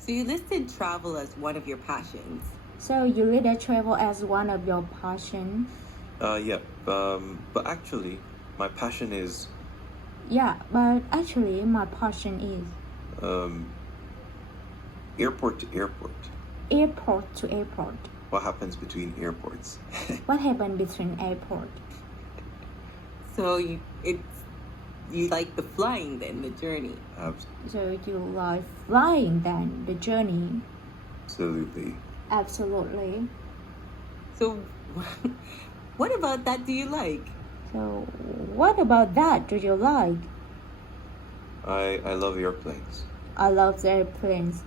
So you listed travel as one of your passions. So you lead travel as one of your passion? Yeah. But actually, my passion is Yeah, but actually my passion is um, airport to airport. airport to airport. What happens between airports? What happened between airport? So you like the flying then, the journey. So you like flying then, the journey? Absolutely. Absolutely. So what about that do you like? So what about that do you like? I love airplanes. I love the airplanes.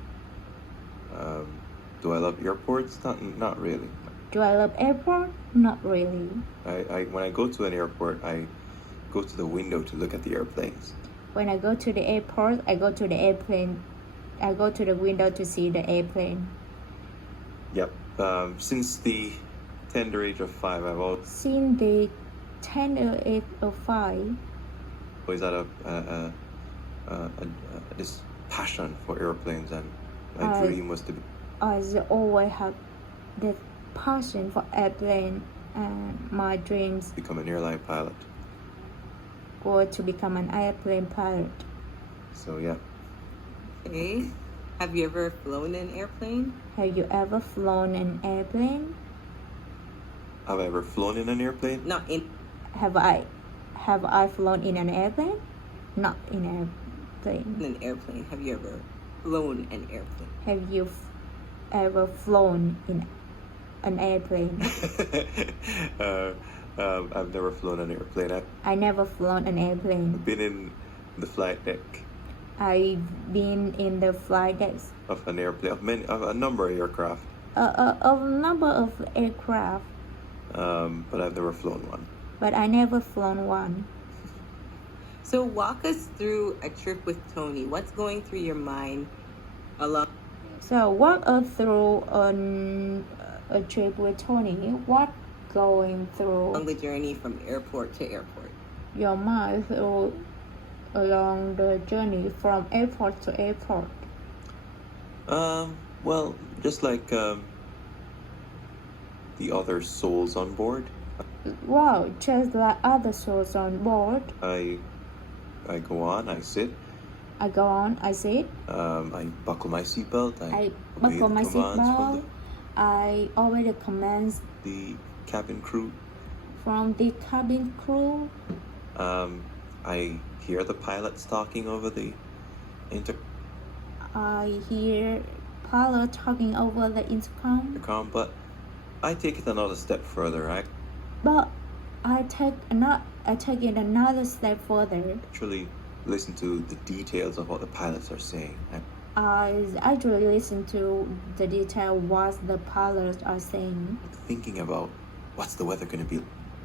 Do I love airports? Not really. Do I love airport? Not really. When I go to an airport, I go to the window to look at the airplanes. When I go to the airport, I go to the airplane. I go to the window to see the airplane. Yep. Since the tender age of 5, I've always Since the tender age of 5, had this passion for airplanes, and my dream was to I always have the passion for airplane, and my dreams become an airline pilot. were to become an airplane pilot. So yeah. Okay. Have you ever flown an airplane? Have you ever flown an airplane? Have I ever flown in an airplane? Not in Have I flown in an airplane? Not in an airplane. an airplane. Have you ever flown an airplane? Have you ever flown in an airplane? I've never flown an airplane. I never flown an airplane. I've been in the flight deck I've been in the flight decks of an airplane, of a number of aircraft. of a number of aircraft, but I've never flown one. but I never flown one. So walk us through a trip with Tony. What's going through your mind along So walk us through a trip with Tony. What going through the journey from airport to airport? your mind through along the journey from airport to airport? Well, just like the other souls on board, Wow, just like other souls on board. I go on, I sit, I go on, I sit, I buckle my seatbelt, I obey buckle the my commands seatbelt, I obey the commands the cabin crew. from the cabin crew. I hear the pilots talking over the I hear pilot talking over the intercom, intercom, but I take it another step further. I but I take it another step further. actually listen to the details of what the pilots are saying. I actually listen to the detail what the pilots are saying. I'm thinking about what's the weather going to be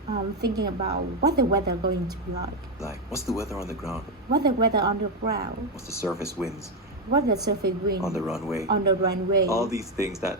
I'm thinking about what the weather going to be like. what's the weather on the ground, What the weather on the ground. what's the surface winds What the surface wind on the runway, on the runway. all these things that